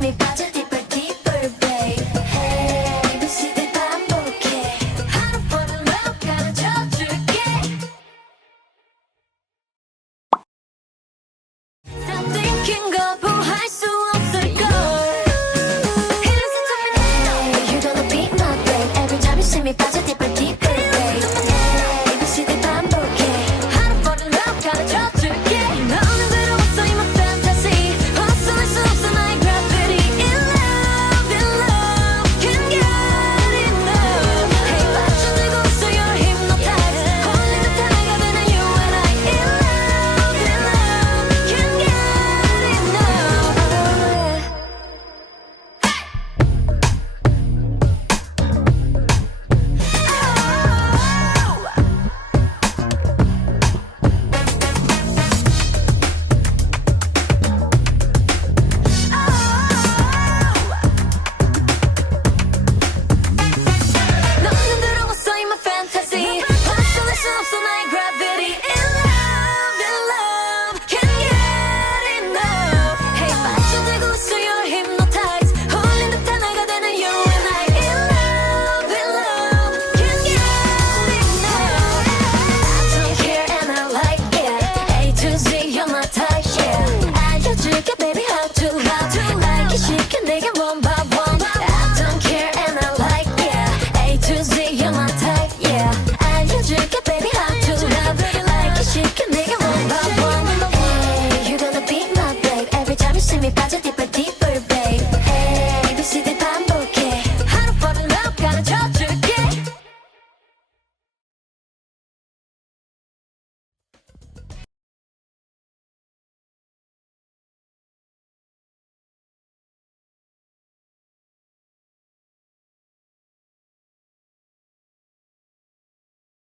심이 빠져 deeper deeper babe Hey ABCD 반복해 하루 for the love 가르쳐줄게 Stop thinking 거부할 수 없을걸 Listen to me now You're gonna be my babe Every time you see me 빠져 deeper deeper babe Hey ABCD 반복해 하루 for the love 가르쳐줄게 너는 들어왔어 in my fantasy 벗어날 수 없어 나의 gravity In love can't get enough Hey 빠져들고 있어 you're hypnotized 홀린 듯한 내가 되는 you and I In love can't get 너는 들어왔어 in my fantasy 벗어날 수 없어 나의 gravity In love can't get enough Hey 빠져들고 있어 you're hypnotized 홀린 듯한 내가 되는 you and I In love can't get enough I don't care and I like it A to Z you're my type yeah 알려줄게 baby how to like it 쉽게 내게 원바